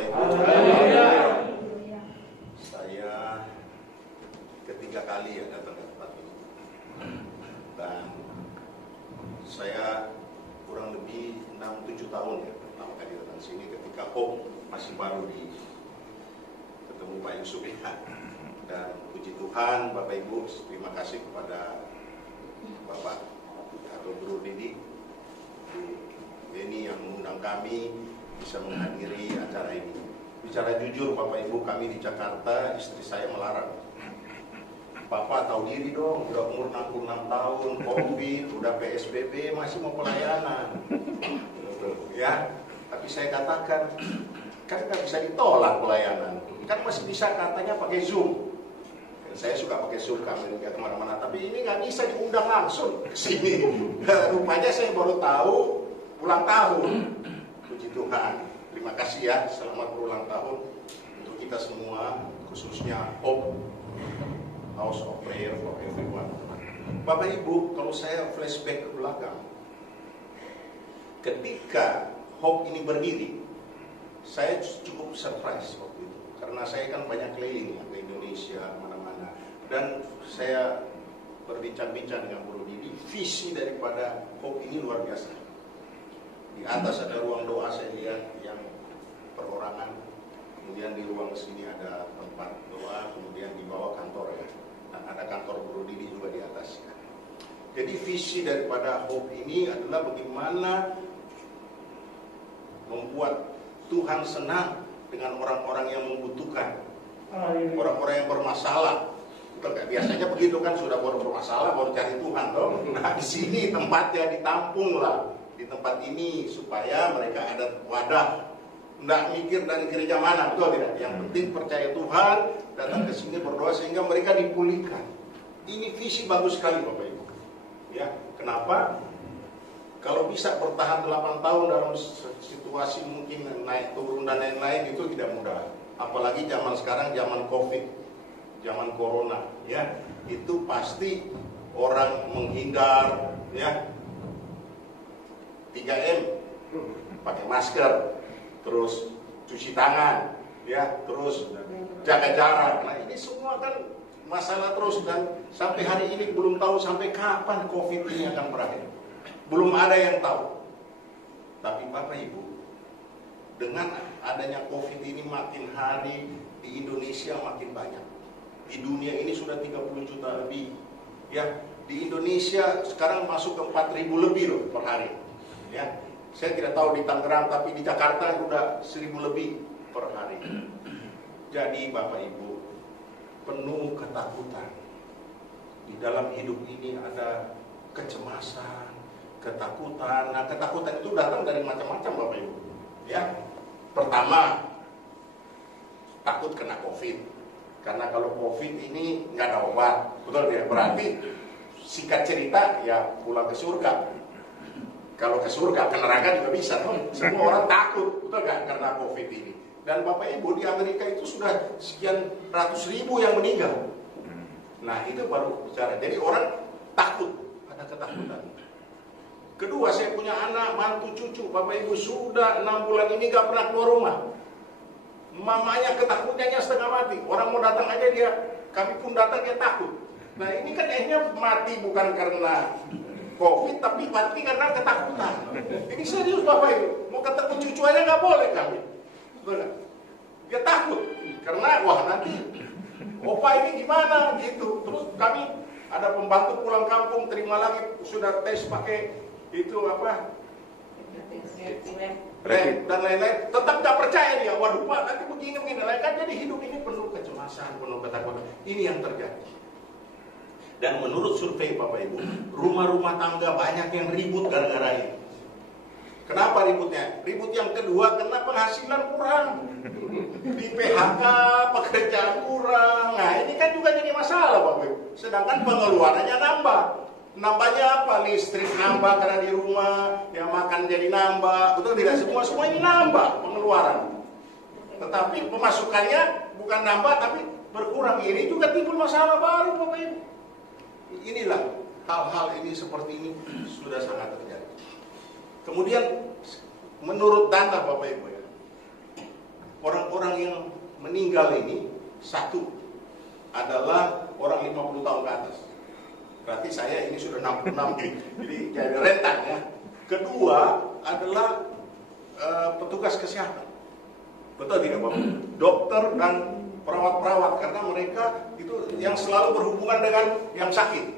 Bapak Ibu. Saya ketiga kali ya datang ke tempat ini. Dan saya kurang lebih 6-7 tahun ya pertama kali datang sini ketika Hope masih baru di ketemu Pak Yusuf ya. Dan puji Tuhan Bapak Ibu, terima kasih kepada Bapak atau Bro Didi ini yang mengundang kami bisa menghadiri acara ini. Bicara jujur Bapak Ibu, kami di Jakarta, istri saya melarang. Bapak tahu diri dong, udah umur 66 tahun, COVID, udah PSBB, masih mau pelayanan. Ya, tapi saya katakan, kan nggak bisa ditolak pelayanan. Kan masih bisa katanya pakai Zoom. Saya suka pakai Zoom kami juga kemana-mana, tapi ini nggak bisa diundang langsung ke sini. Rupanya saya baru tahu ulang tahun. Puji Tuhan, terima kasih ya, selamat berulang tahun untuk kita semua, khususnya Hope House of Prayer for Everyone. Bapak Ibu, kalau saya flashback ke belakang, ketika Hope ini berdiri, saya cukup surprise waktu itu, karena saya kan banyak keliling ya, ke Indonesia, mana-mana, dan saya berbincang-bincang dengan Bro Didi, visi daripada Hope ini luar biasa. Di atas ada ruang doa saya lihat yang perorangan, kemudian di ruang sini ada tempat doa, kemudian di bawah kantor ya, dan ada kantor Bro Didi juga di atas ya. Jadi visi daripada Hope ini adalah bagaimana membuat Tuhan senang dengan orang-orang yang membutuhkan, orang-orang yang bermasalah. Biasanya begitu kan, sudah baru bermasalah baru cari Tuhan dong. Nah di sini tempatnya ditampung lah di tempat ini supaya mereka ada wadah, nggak mikir dari gereja mana, betul tidak? Yang penting percaya Tuhan, datang ke sini berdoa sehingga mereka dipulihkan. Ini visi bagus sekali Bapak Ibu. Ya, kenapa? Kalau bisa bertahan 8 tahun dalam situasi mungkin naik turun dan lain-lain itu tidak mudah. Apalagi zaman sekarang, zaman COVID, zaman Corona, ya itu pasti orang menghindar, ya 3M, pakai masker, terus cuci tangan, ya terus jaga jarak. Nah ini semua kan masalah terus, dan sampai hari ini belum tahu sampai kapan COVID ini akan berakhir. Belum ada yang tahu. Tapi Bapak Ibu, dengan adanya COVID ini makin hari di Indonesia makin banyak. Di dunia ini sudah 30 juta lebih. Ya, di Indonesia sekarang masuk ke 4.000 lebih loh per hari. Ya, saya tidak tahu di Tangerang, tapi di Jakarta sudah 1.000 lebih per hari. Jadi Bapak Ibu, penuh ketakutan. Di dalam hidup ini ada kecemasan, ketakutan. Nah, ketakutan itu datang dari macam-macam Bapak Ibu. Ya, pertama takut kena COVID, karena kalau COVID ini nggak ada obat, betul ya? Berarti singkat cerita ya pulang ke surga. Kalau ke surga, ke neraka juga bisa. Semua orang takut, betul nggak? Karena COVID ini. Dan Bapak Ibu, di Amerika itu sudah sekian ratus ribu yang meninggal. Nah itu baru bicara. Jadi orang takut, ada ketakutan. Kedua, saya punya anak, mantu, cucu. Bapak Ibu sudah 6 bulan ini gak pernah keluar rumah. Mamanya ketakutannya setengah mati. Orang mau datang aja kami pun datang dia takut. Nah ini kan akhirnya mati bukan karena COVID, tapi mati karena ketakutan. Ini serius Bapak Ibu. Mau ketemu cucu aja gak boleh kami. Benar. Dia takut. Karena wah nanti opa ini gimana gitu. Terus kami ada pembantu pulang kampung, terima lagi sudah tes pakai itu apa? Dan lain-lain, tetap gak percaya dia. Waduh Pak, nanti begini kan. Jadi hidup ini penuh kecemasan, penuh ketakutan. Ini yang terjadi. Dan menurut survei Bapak Ibu, rumah-rumah tangga banyak yang ribut gara-gara ini. Kenapa ributnya? Ribut yang kedua, karena penghasilan kurang. Di PHK, pekerjaan kurang. Nah ini kan juga jadi masalah Bapak Ibu. Sedangkan pengeluarannya nambah. Nambahnya apa? Listrik nambah karena di rumah, yang makan jadi nambah. Betul tidak? Semua ini nambah pengeluaran. Tetapi pemasukannya bukan nambah tapi berkurang. Ini juga timbul masalah baru Bapak Ibu. Inilah hal-hal ini seperti ini sudah sangat terjadi. Kemudian menurut data Bapak Ibu ya, orang meninggal ini, satu adalah orang 50 tahun ke atas. Berarti saya ini sudah 66, jadi rentan ya. Kedua adalah petugas kesehatan. Betul tidak Bapak? Dokter dan perawat-perawat, karena mereka itu yang selalu berhubungan dengan yang sakit.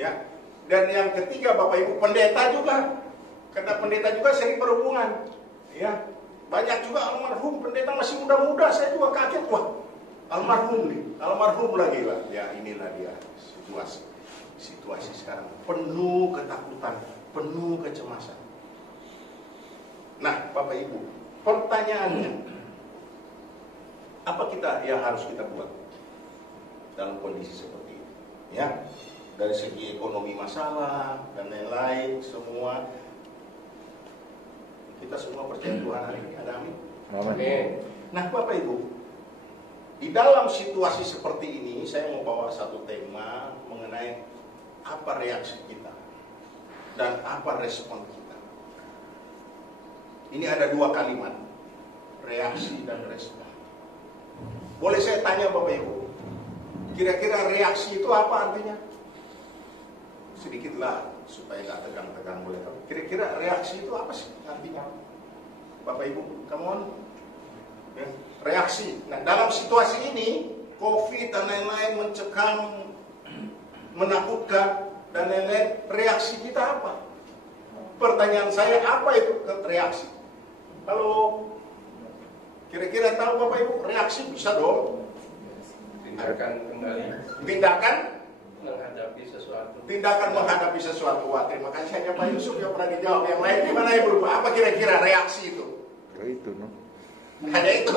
Ya. Dan yang ketiga Bapak Ibu, pendeta juga. Karena pendeta juga sering berhubungan. Ya. Banyak juga almarhum pendeta masih muda-muda, saya juga kaget, wah. Almarhum nih, almarhum lagi lah. Ya inilah dia situasi sekarang penuh ketakutan, penuh kecemasan. Nah, Bapak Ibu, pertanyaannya, apa yang harus kita buat dalam kondisi seperti ini? Ya, dari segi ekonomi masalah dan lain-lain, semua kita semua percaya Tuhan hari ini. Ada amin? Amin. Nah, Bapak Ibu, di dalam situasi seperti ini, saya mau bawa satu tema mengenai apa reaksi kita dan apa respon kita. Ini ada dua kalimat, reaksi dan respon. Boleh saya tanya Bapak Ibu, kira-kira reaksi itu apa artinya? Sedikitlah supaya nggak tegang-tegang, boleh tahu. Kira-kira reaksi itu apa sih artinya? Bapak Ibu, come on. Ya, reaksi. Nah, dalam situasi ini, COVID dan lain-lain mencekam, menakutkan dan lain-lain, reaksi kita apa? Pertanyaan saya, apa itu reaksi? Halo, kira-kira tahu Bapak Ibu, reaksi bisa dong? Tindakan kembali. Tindakan Menghadapi sesuatu. Tindakan menghadapi sesuatu. Wah, terima kasih hanya Pak Yusuf yang pernah dijawab. Yang lain gimana Ibu? Apa kira-kira reaksi itu? Itu, no? Hanya itu.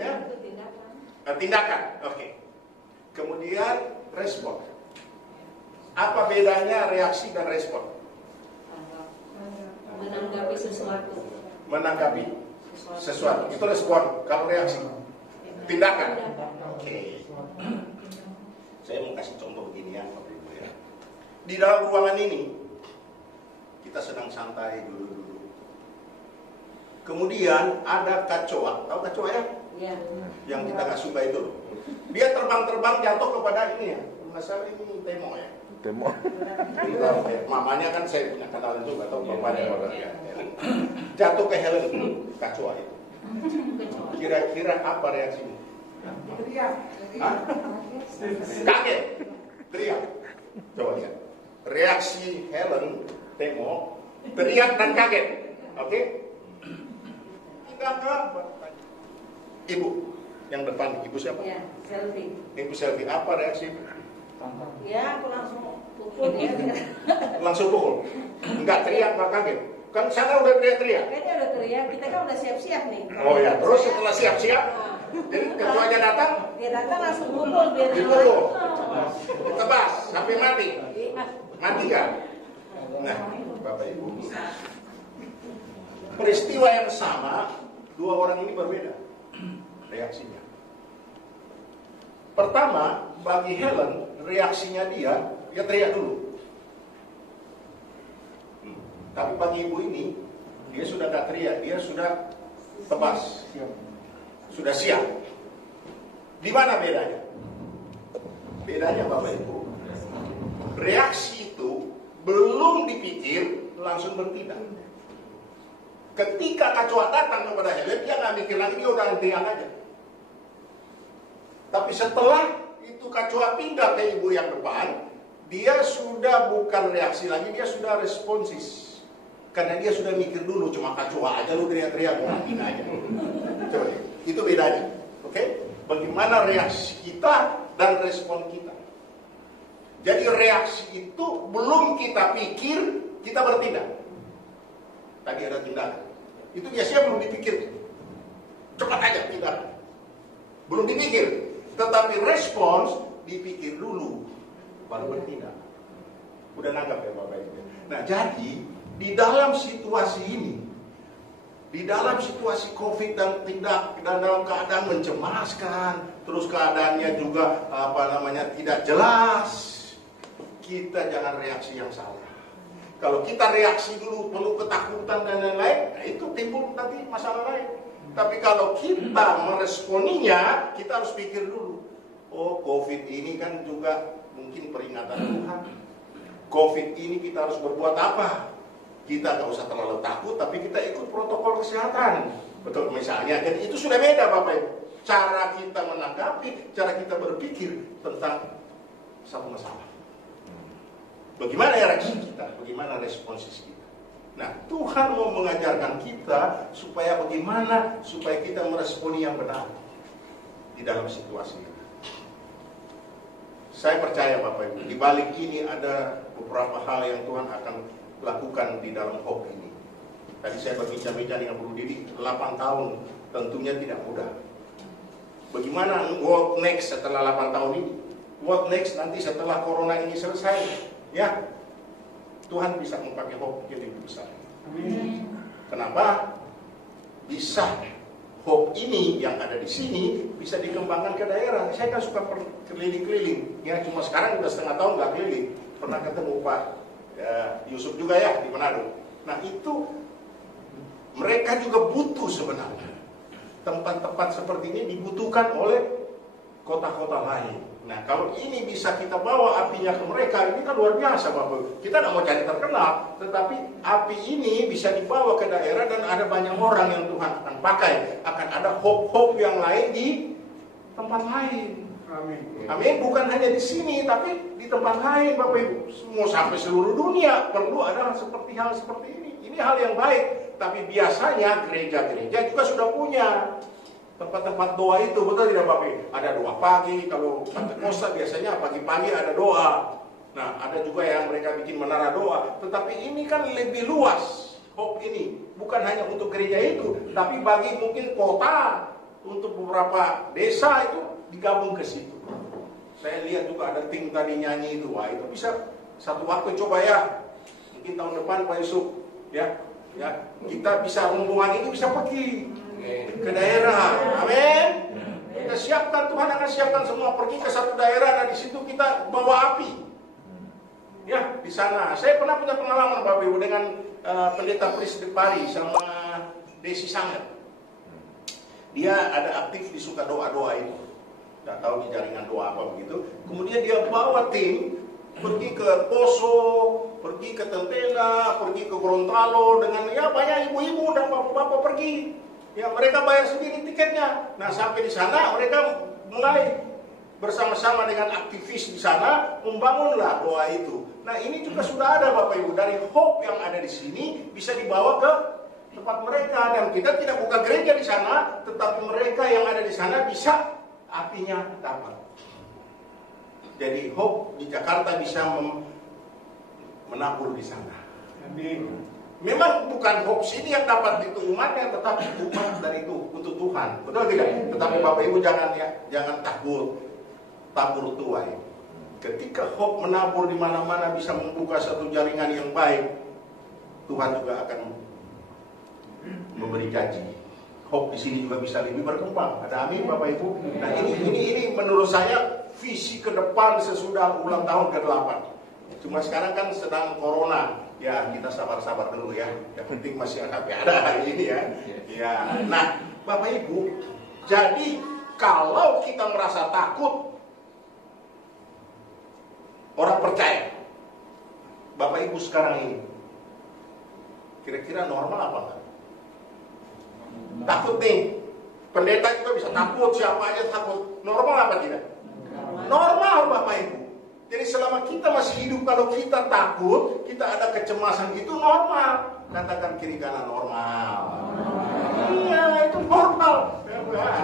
Ya. Tindakan. Tindakan. Oke. Kemudian respon. Apa bedanya reaksi dan respon? Menanggapi sesuatu. Menanggapi sesuatu. Itu respon. Kalau reaksi, tindakan. Oke. Saya mau kasih contoh begini ya, Bapak Ibu ya. Di dalam ruangan ini, kita sedang santai dulu-dulu. Kemudian ada kacoa, tahu kacoa ya? Ya. Yang kita nggak suka itu. Dia terbang-terbang jatuh kepada ini ya. Masalah ini temo ya. Temo. Mamanya kan saya punya kenalan juga, atau bapaknya orang ya. Jatuh ke Helen kacoa itu. Kira-kira apa reaksimu? Hah? Kaget, teriak. Coba lihat. Reaksi Helen, temo, teriak dan kaget. Oke? Tidak apa. Ibu, yang depan, ibu siapa? Ya, selfie. Ibu selfie, apa reaksi? Ya, aku langsung pukul dia. Langsung pukul. Enggak teriak, enggak kaget. Kan sana udah teriak-teriak. Kayaknya udah teriak, kita kan udah siap-siap nih. Oh ya, terus setelah siap-siap, jadi ketuanya datang, Dia datang langsung pukul biar yang dipukul. lain. Tebas sampai mati. Iya. Mati kan? Nah, Bapak Ibu, peristiwa yang sama, dua orang ini berbeda reaksinya. Pertama, bagi Helen, reaksinya dia teriak dulu. Tapi bagi ibu ini, dia sudah gak teriak, dia sudah tebas, sudah siap. Di mana bedanya? Bedanya Bapak Ibu, reaksi itu belum dipikir, langsung bertindak. Ketika kacoa datang kepada Helen, dia nggak mikir lagi, dia udah teriak aja. Tapi setelah itu kacoa pindah ke ibu yang depan, dia sudah bukan reaksi lagi, dia sudah responsis. Karena dia sudah mikir dulu, cuma kacoa aja lu teriak-teriak, ngomongin aja. Coba, itu bedanya. Oke? Bagaimana reaksi kita dan respon kita. Jadi reaksi itu belum kita pikir, kita bertindak. Tadi ada tindakan. Itu biasanya belum dipikir. Cepat aja tindakan. Belum dipikir. Tetapi respons dipikir dulu, baru bertindak. Udah nangkap ya Bapak Ibu? Nah jadi, di dalam situasi ini, di dalam situasi COVID dan dalam keadaan mencemaskan, terus keadaannya juga tidak jelas, kita jangan reaksi yang salah. Kalau kita reaksi dulu penuh ketakutan dan lain-lain, nah itu timbul nanti masalah lain. Tapi kalau kita meresponinya, kita harus pikir dulu. Oh, COVID ini kan juga mungkin peringatan Tuhan. COVID ini kita harus berbuat apa? Kita nggak usah terlalu takut, tapi kita ikut protokol kesehatan. Betul, misalnya. Jadi itu sudah beda Bapak Ibu. Cara kita menanggapi, cara kita berpikir tentang satu masalah. Bagaimana reaksi kita? Bagaimana responsis kita? Nah, Tuhan mau mengajarkan kita supaya bagaimana supaya kita meresponi yang benar di dalam situasi ini. Saya percaya Bapak Ibu, di balik ini ada beberapa hal yang Tuhan akan lakukan di dalam hope ini. Tadi saya berbincang-bincang dengan Bro Didi, 8 tahun tentunya tidak mudah. Bagaimana what next setelah 8 tahun ini? What next nanti setelah corona ini selesai? Ya, Tuhan bisa memakai hope yang lebih besar. Amin. Kenapa? Bisa hope ini yang ada di sini bisa dikembangkan ke daerah. Saya kan suka keliling-keliling. Ya, cuma sekarang udah setengah tahun nggak keliling. Pernah ketemu Pak Yusuf juga ya di Manado. Nah itu mereka juga butuh sebenarnya. Tempat-tempat seperti ini dibutuhkan oleh kota-kota lain. Nah kalau ini bisa kita bawa apinya ke mereka, ini kan luar biasa Bapak. Kita nggak mau cari terkenal, tetapi api ini bisa dibawa ke daerah dan ada banyak orang yang Tuhan akan pakai. Akan ada hope-hope yang lain di tempat lain. Amin. Amin. Bukan hanya di sini, tapi di tempat lain Bapak Ibu. Semua sampai seluruh dunia perlu ada seperti hal seperti ini. Ini hal yang baik. Tapi biasanya gereja-gereja juga sudah punya tempat-tempat doa itu, betul tidak Bapak Ibu? Ada doa pagi, kalau Pentakosta biasanya pagi-pagi ada doa. Nah, ada juga yang mereka bikin menara doa. Tetapi ini kan lebih luas, hope ini. Bukan hanya untuk gereja itu, tapi bagi mungkin kota, untuk beberapa desa itu digabung ke situ. Saya lihat juga ada tim tadi nyanyi itu, wah itu bisa satu waktu coba ya. Mungkin tahun depan Pak Yusuf, ya, kita bisa rombongan itu bisa pergi ke daerah, amin. Kita siapkan, Tuhan akan siapkan semua pergi ke satu daerah dan di situ kita bawa api. Ya, di sana. Saya pernah punya pengalaman Bapak Ibu dengan pendeta Pris de Pari sama Desi Sangat. Dia ada aktif di suka doa-doa itu. Nggak tahu di jaringan doa apa begitu. Kemudian dia bawa tim pergi ke Poso, pergi ke Tentena, pergi ke Gorontalo dengan ya banyak ibu-ibu dan bapak-bapak pergi. Ya mereka bayar sendiri tiketnya. Nah sampai di sana mereka mulai bersama-sama dengan aktivis di sana membangunlah doa itu. Nah ini juga sudah ada Bapak Ibu dari hope yang ada di sini bisa dibawa ke tempat mereka dan kita tidak buka gereja di sana, tetapi mereka yang ada di sana bisa apinya dapat. Jadi hope di Jakarta bisa menabur di sana. Amin. Memang bukan hope sini yang dapat itu umatnya, tetapi umat dari itu untuk Tuhan, betul tidak? Tetapi Bapak Ibu jangan takut, tabur tuai. Ketika hope menabur di mana-mana bisa membuka satu jaringan yang baik, Tuhan juga akan memberi janji. Hope di sini juga bisa lebih berkembang. Ada amin Bapak Ibu. Nah ini menurut saya visi ke depan sesudah ulang tahun ke-8. Cuma sekarang kan sedang corona. Ya kita sabar-sabar dulu ya. Yang penting masih ada hari ini ya. Ya. Nah Bapak Ibu, jadi kalau kita merasa takut, orang percaya Bapak Ibu sekarang ini kira-kira normal apa enggak? Takut nih. Pendeta juga bisa takut, siapa aja takut. Normal apa tidak? Normal Bapak Ibu. Jadi selama kita masih hidup, kalau kita takut, kita ada kecemasan, itu normal. Katakan kiri kanan normal. Iya, itu normal.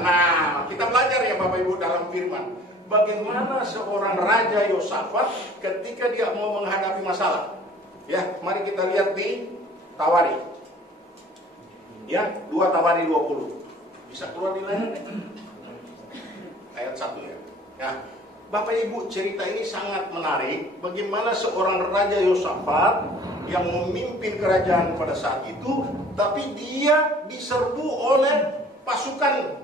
Nah, kita belajar ya Bapak Ibu dalam firman. Bagaimana seorang Raja Yosafat ketika dia mau menghadapi masalah. Ya, mari kita lihat di Tawari. Ya, 2 Tawari 20. Bisa keluar di layar? Ayat 1 ya. Nah, Bapak Ibu, cerita ini sangat menarik. Bagaimana seorang Raja Yosafat yang memimpin kerajaan pada saat itu, tapi dia diserbu oleh pasukan.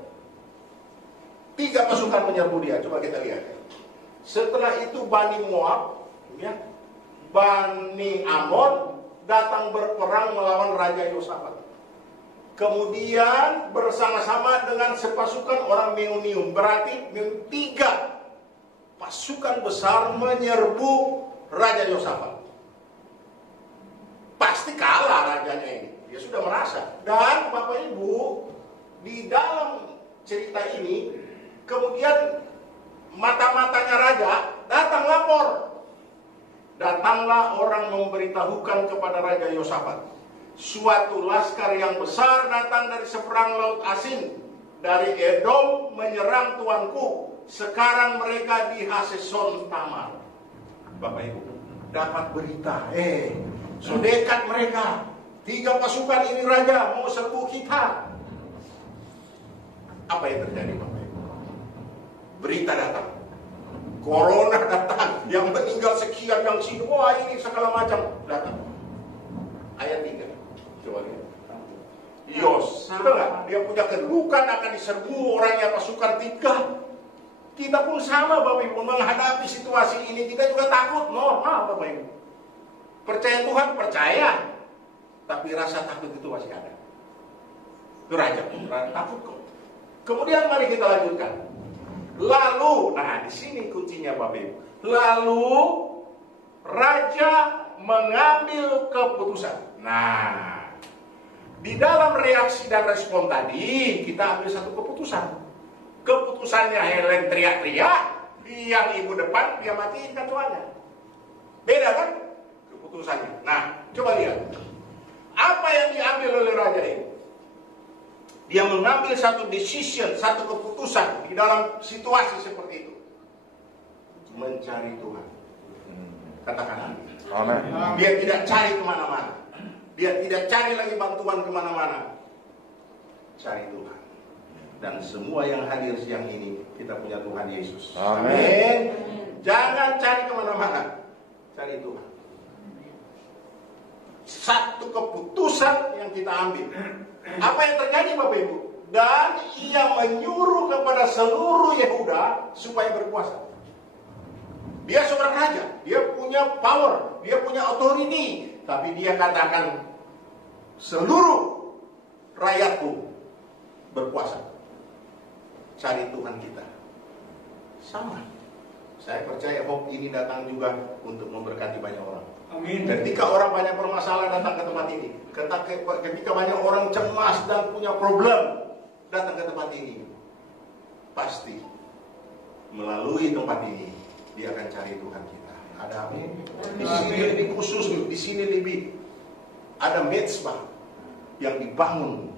3 pasukan menyerbu dia. Coba kita lihat. Setelah itu Bani Moab, ya, Bani Amon datang berperang melawan Raja Yosafat. kemudian bersama-sama dengan sepasukan orang Meunium. Berarti 3 pasukan besar menyerbu Raja Yosafat. Pasti kalah rajanya ini. Dia sudah merasa. Dan Bapak Ibu, di dalam cerita ini, kemudian mata-matanya raja datang lapor. Datanglah orang memberitahukan kepada Raja Yosafat, suatu laskar yang besar datang dari seberang laut asing, dari Edom menyerang tuanku. Sekarang mereka di Haseson Tamar. Bapak Ibu dapat berita, so dekat mereka. 3 pasukan ini raja mau serbu kita. Apa yang terjadi Bapak Ibu? Berita datang, corona datang, yang meninggal sekian, yang sini, wah ini segala macam datang. Ayat 3, coba lihat. Yos, betul nggak? Dia punya kedudukan akan diserbu orangnya pasukan 3. Kita pun sama Bapak Ibu menghadapi situasi ini, kita juga takut, normal Bapak Ibu. Percaya Tuhan, percaya, tapi rasa takut itu masih ada. Itu raja takut kok. Kemudian mari kita lanjutkan. Lalu, nah di sini kuncinya Bapak Ibu. Lalu raja mengambil keputusan. Nah, di dalam reaksi dan respon tadi kita ambil satu keputusan. Keputusannya Helen teriak-teriak, yang ibu depan dia matiin kacuannya. Beda kan keputusannya. Nah, coba lihat. Apa yang diambil oleh raja ini? Dia mengambil satu decision, satu keputusan di dalam situasi seperti itu. Mencari Tuhan. Katakan amin. Dia tidak cari kemana-mana. Dia tidak cari lagi bantuan kemana-mana. Cari Tuhan. Dan semua yang hadir siang ini, kita punya Tuhan Yesus. Amin. Jangan cari kemana-mana. Cari Tuhan. Satu keputusan yang kita ambil. Apa yang terjadi Bapak Ibu? Dan ia menyuruh kepada seluruh Yehuda supaya berpuasa. Dia seorang raja, dia punya power, dia punya authority, tapi dia katakan seluruh rakyatku berpuasa. Cari Tuhan kita. Sama. Saya percaya hope ini datang juga untuk memberkati banyak orang. Amin. Ketika orang banyak bermasalah datang ke tempat ini, ketika banyak orang cemas dan punya problem datang ke tempat ini, pasti melalui tempat ini dia akan cari Tuhan kita. Ada amin. Di sini lebih khusus, di sini lebih ada mezbah yang dibangun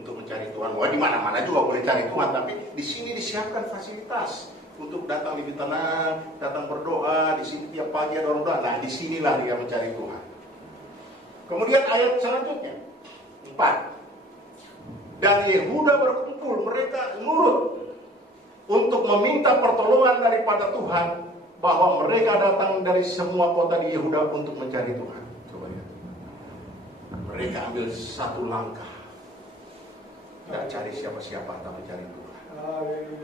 untuk mencari Tuhan. Wah, di mana-mana juga boleh cari Tuhan, tapi di sini disiapkan fasilitas untuk datang lebih tenang, datang berdoa. Di sini tiap pagi ada orang doa. Nah, disinilah dia mencari Tuhan. Kemudian ayat selanjutnya 4. Dan Yehuda berkumpul, mereka nurut untuk meminta pertolongan daripada Tuhan, bahwa mereka datang dari semua kota di Yehuda untuk mencari Tuhan. Coba lihat. Mereka ambil satu langkah. Tidak cari siapa-siapa, tapi cari Tuhan.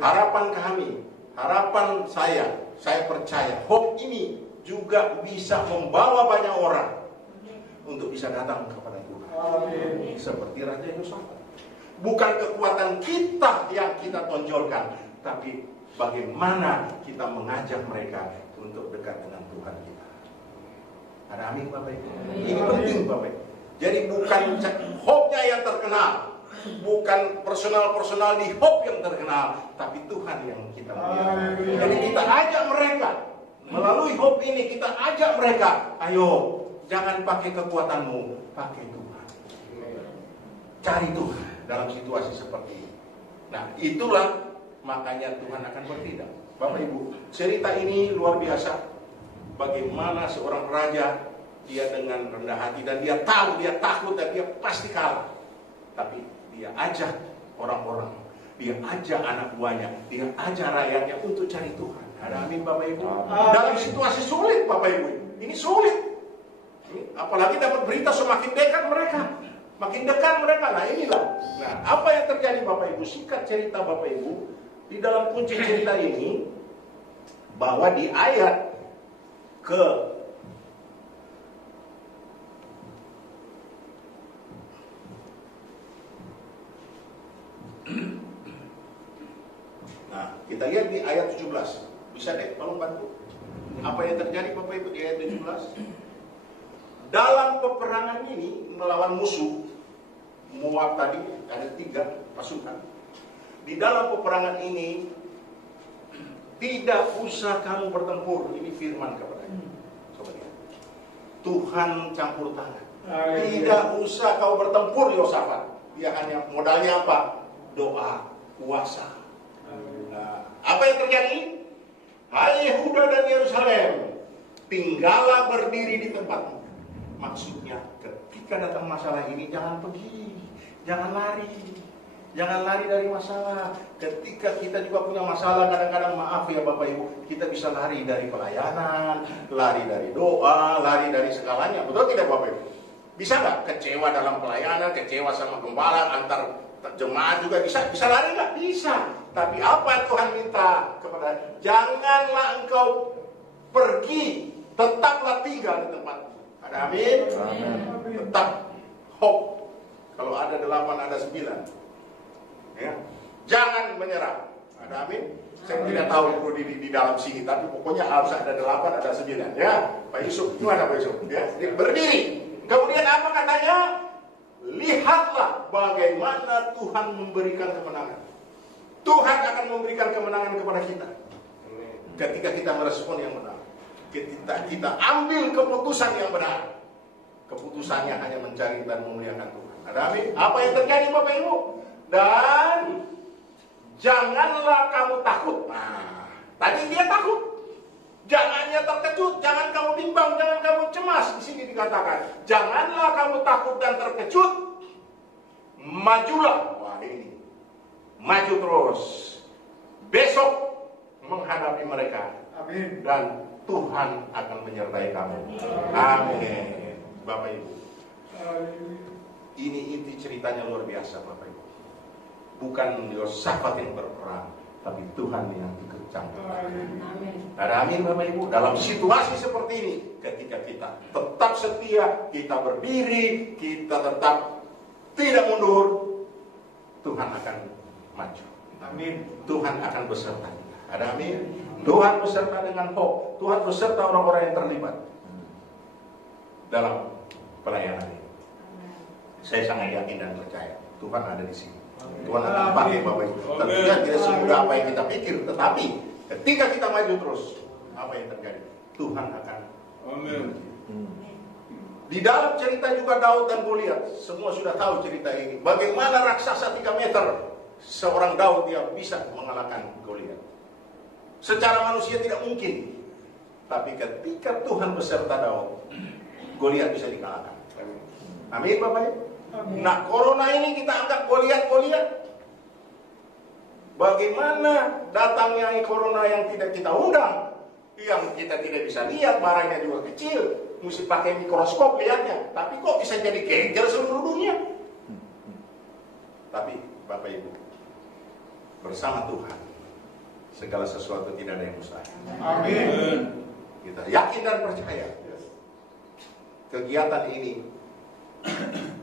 Harapan kami, harapan saya percaya hope ini juga bisa membawa banyak orang untuk bisa datang kepada Tuhan. Amin. Seperti Raja Yosafat. Bukan kekuatan kita yang kita tonjolkan, tapi bagaimana kita mengajak mereka untuk dekat dengan Tuhan kita. Ada amin Bapak Ibu? Ini penting Bapak Ibu. Jadi bukan hope-nya yang terkenal, bukan personal di hope yang terkenal, tapi Tuhan yang kita muliakan. Jadi kita ajak mereka melalui hope ini, kita ajak mereka, ayo jangan pakai kekuatanmu, pakai Tuhan. Cari Tuhan dalam situasi seperti ini. Nah, itulah makanya Tuhan akan bertindak. Bapak Ibu, cerita ini luar biasa. Bagaimana seorang raja, dia dengan rendah hati dan dia tahu, dia takut dan dia pasti kalah. Tapi dia ajak orang-orang, dia ajak anak buahnya, dia ajak rakyatnya untuk cari Tuhan. Ada amin Bapak Ibu? Dalam situasi sulit Bapak Ibu, ini sulit. Apalagi dapat berita semakin dekat mereka, makin dekat mereka. Nah inilah. Nah apa yang terjadi Bapak Ibu? Singkat cerita Bapak Ibu, di dalam kunci cerita ini, bahwa di ayat ke 8 Nah, kita lihat di ayat 17. Bisa deh, tolong bantu. Apa yang terjadi Bapak Ibu di ayat 17? Dalam peperangan ini melawan musuh, Moab tadi ada 3 pasukan. Di dalam peperangan ini tidak usah kamu bertempur. Ini firman kepadanya. Coba lihat. Tuhan campur tangan. Tidak usah kau bertempur, Yosafat. Dia hanya modalnya apa? Doa, puasa. Nah, apa yang terjadi? Hai Yehuda dan Yerusalem, tinggallah berdiri di tempatmu. Maksudnya, ketika datang masalah ini jangan pergi, jangan lari. Jangan lari dari masalah. Ketika kita juga punya masalah, kadang-kadang maaf ya Bapak Ibu, kita bisa lari dari pelayanan, lari dari doa, lari dari segalanya. Betul tidak Bapak Ibu? Bisa nggak? Kecewa dalam pelayanan, kecewa sama gembala, antar jemaat juga bisa lari nggak? Bisa. Tapi apa Tuhan minta kepada? Janganlah engkau pergi, tetaplah tinggal di tempatmu. Ada amin? Tetap hope. Kalau ada 8, ada 9. Ya. Jangan menyerah. Ada amin? Saya tidak tahu perlu di dalam sini, tapi pokoknya harus ada 8, ada 9. Ya, Pak Yusuf, gimana Pak Yusuf? Ya, berdiri. Kemudian apa katanya? Lihatlah bagaimana Tuhan memberikan kemenangan. Tuhan akan memberikan kemenangan kepada kita ketika kita merespon yang benar. Ketika kita ambil keputusan yang benar. Keputusannya hanya mencari dan memuliakan Tuhan. Ada amin? Apa yang terjadi Bapak Ibu? Dan janganlah kamu takut. Nah, tadi dia takut. Jangannya terkejut, jangan kamu bimbang, jangan kamu cemas. Di sini dikatakan, janganlah kamu takut dan terkejut. Majulah. Wah ini, maju terus. Besok menghadapi mereka. Amin. Dan Tuhan akan menyertai kamu. Amin. Bapak Ibu, ini inti ceritanya luar biasa Bapak Ibu. Bukan Yosafat yang berperang, tapi Tuhan yang ikut campur. Ada amin Bapak Ibu. Dalam situasi seperti ini, ketika kita tetap setia, kita berdiri, kita tetap tidak mundur, Tuhan akan maju. Amin. Tuhan akan beserta kita. Ada amin. Tuhan beserta dengan hope. Tuhan beserta orang-orang yang terlibat dalam pelayanan ini. Saya sangat yakin dan percaya Tuhan ada di sini. Tuhan akan pakai Bapak Ibu. Tentunya tidak semudah apa yang kita pikir, tetapi ketika kita maju terus, apa yang terjadi? Tuhan akan. Amin. Di dalam cerita juga Daud dan Goliat, semua sudah tahu cerita ini. Bagaimana raksasa 3 meter, seorang Daud yang bisa mengalahkan Goliat. Secara manusia tidak mungkin, tapi ketika Tuhan beserta Daud, Goliat bisa dikalahkan. Amin Bapak Ibu. Nah, corona ini kita anggap Goliat. Bagaimana datangnya corona yang tidak kita undang, yang kita tidak bisa lihat, barangnya juga kecil, mesti pakai mikroskop lihatnya. Tapi kok bisa jadi kejar seluruh dunia? Tapi Bapak Ibu, bersama Tuhan, segala sesuatu tidak ada yang mustahil. Amin. Kita yakin dan percaya. Kegiatan ini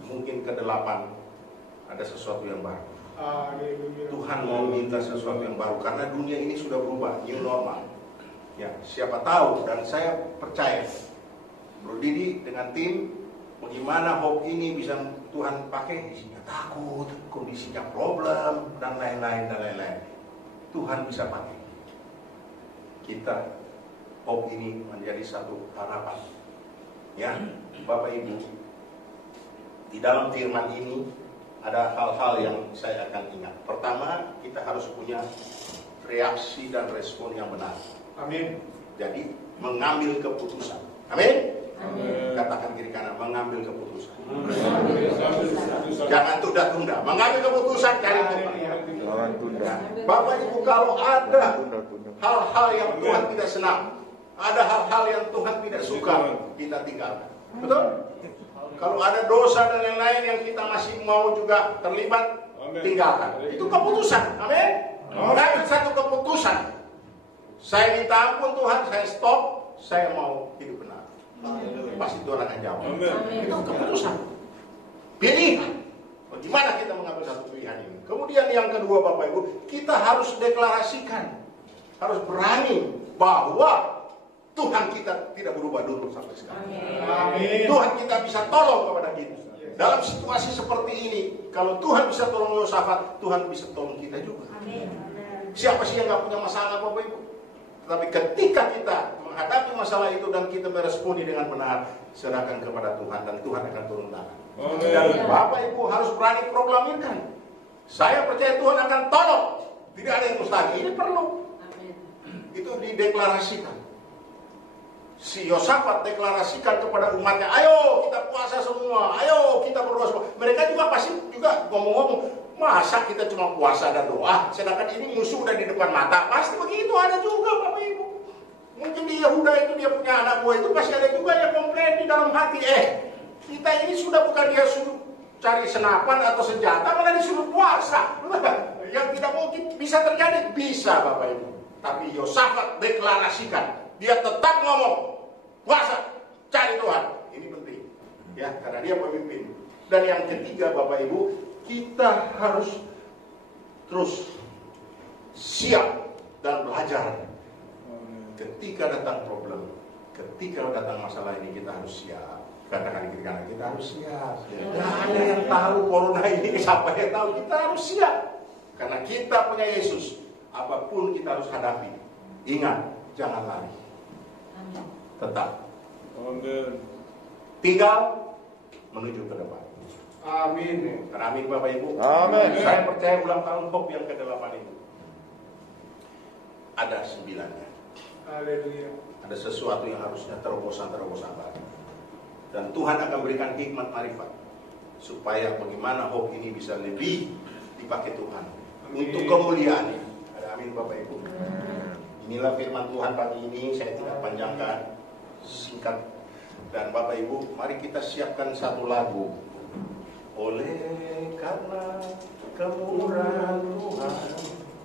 mungkin ke-8 ada sesuatu yang baru. Tuhan mau minta sesuatu yang baru karena dunia ini sudah berubah, new normal. Ya, siapa tahu dan saya percaya Bro Didi dengan tim bagaimana hope ini bisa Tuhan pakai, isinya takut, kondisinya problem dan lain-lain. Tuhan bisa pakai. Kita hope ini menjadi satu harapan. Ya, Bapak Ibu, di dalam firman ini ada hal-hal yang saya akan ingat. Pertama, kita harus punya reaksi dan respon yang benar. Amin. Jadi, mengambil keputusan. Amin? Amin. Katakan kiri kanan, mengambil keputusan. Jangan tunda-tunda. Mengambil keputusan, cari Tuhan. Bapak Ibu, kalau ada hal-hal yang Tuhan tidak senang, ada hal-hal yang Tuhan tidak suka, kita tinggalkan. Betul? Kalau ada dosa dan lain-lain yang kita masih mau juga terlibat, tinggalkan. Itu keputusan. Amin. Mengambil satu keputusan. Saya minta ampun Tuhan, saya stop, saya mau hidup benar. Pasti Tuhan akan jawab. Itu keputusan. Pilihan. Bagaimana kita mengambil satu pilihan ini? Kemudian yang kedua Bapak Ibu, kita harus deklarasikan, harus berani bahwa Tuhan kita tidak berubah dulu sampai sekarang. Amin. Tuhan kita bisa tolong kepada kita. Dalam situasi seperti ini, kalau Tuhan bisa tolong Yosafat, Tuhan bisa tolong kita juga. Amin. Siapa sih yang nggak punya masalah Bapak Ibu? Tapi ketika kita menghadapi masalah itu dan kita meresponi dengan benar, serahkan kepada Tuhan dan Tuhan akan turun tangan. Dan Bapak Ibu harus berani proklamirkan. Saya percaya Tuhan akan tolong. Tidak ada yang mustahil. Ini perlu. Itu dideklarasikan. Si Yosafat deklarasikan kepada umatnya, ayo kita puasa semua, ayo kita berdoa semua. Mereka juga pasti juga ngomong-ngomong, masa kita cuma puasa dan doa, sedangkan ini musuh udah di depan mata. Pasti begitu, ada juga Bapak Ibu. Mungkin di Yehuda itu dia punya anak buah itu pasti ada juga yang komplain di dalam hati, kita ini sudah bukan dia suruh cari senapan atau senjata, malah disuruh puasa. Yang tidak mungkin bisa terjadi, bisa Bapak Ibu. Tapi Yosafat deklarasikan, dia tetap ngomong, puasa, cari Tuhan. Ini penting, ya, karena dia pemimpin. Dan yang ketiga Bapak Ibu, kita harus terus siap dan belajar. Ketika datang problem, ketika datang masalah ini kita harus siap. Katakan kita harus siap. Nah, ada yang tahu corona ini, siapa yang tahu? Kita harus siap. Karena kita punya Yesus. Apapun kita harus hadapi. Ingat, jangan lari. Tetap. Tinggal menuju ke depan. Amin. Amin Bapak Ibu. Amin. Saya percaya ulang tahun Hope yang ke-8 itu ada 9-nya. Haleluya. Ada sesuatu yang harusnya terobosan lagi. Dan Tuhan akan berikan hikmat marifat supaya bagaimana Hope ini bisa lebih dipakai Tuhan. Amin. Untuk kemuliaannya. Ada amin Bapak Ibu. Inilah firman Tuhan pagi ini, saya tidak panjangkan, singkat. Dan Bapak Ibu, mari kita siapkan satu lagu. Oleh karena kemurahan Tuhan,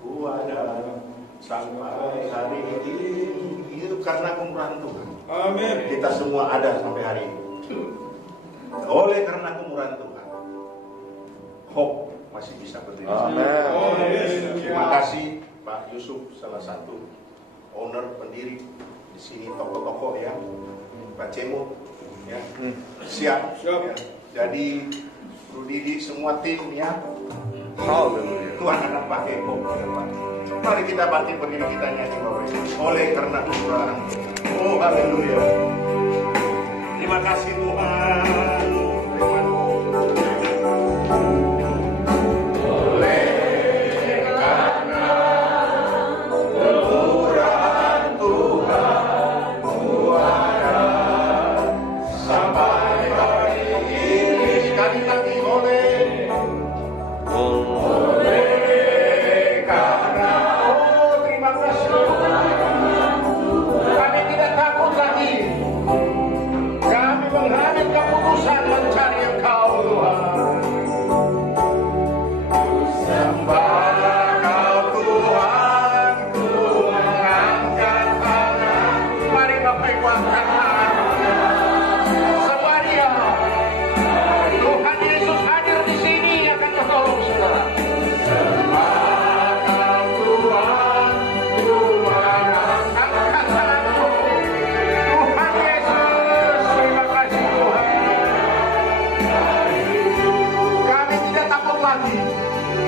ku ada sampai hari ini. Itu karena kemurahan Tuhan. Amin. Kita semua ada sampai hari ini. Oleh karena kemurahan Tuhan, Hope masih bisa berdiri. Amin. Terima kasih Pak Yusuf, salah satu owner pendiri di sini, toko-toko ya, Pak Cemo, ya, siap. Ya. Jadi Rudi semua tim ya. Tuhan akan pakai Hope ke depan. Mari kita bangkit berdiri, kita nyanyi Bapak Ibu. Oleh karena kemurahan. Oh haleluya. Terima kasih Tuhan.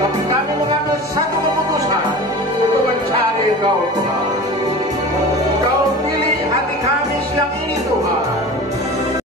Kami mengambil satu keputusan untuk mencari Engkau Tuhan. Kau pilih hati kami siang ini Tuhan.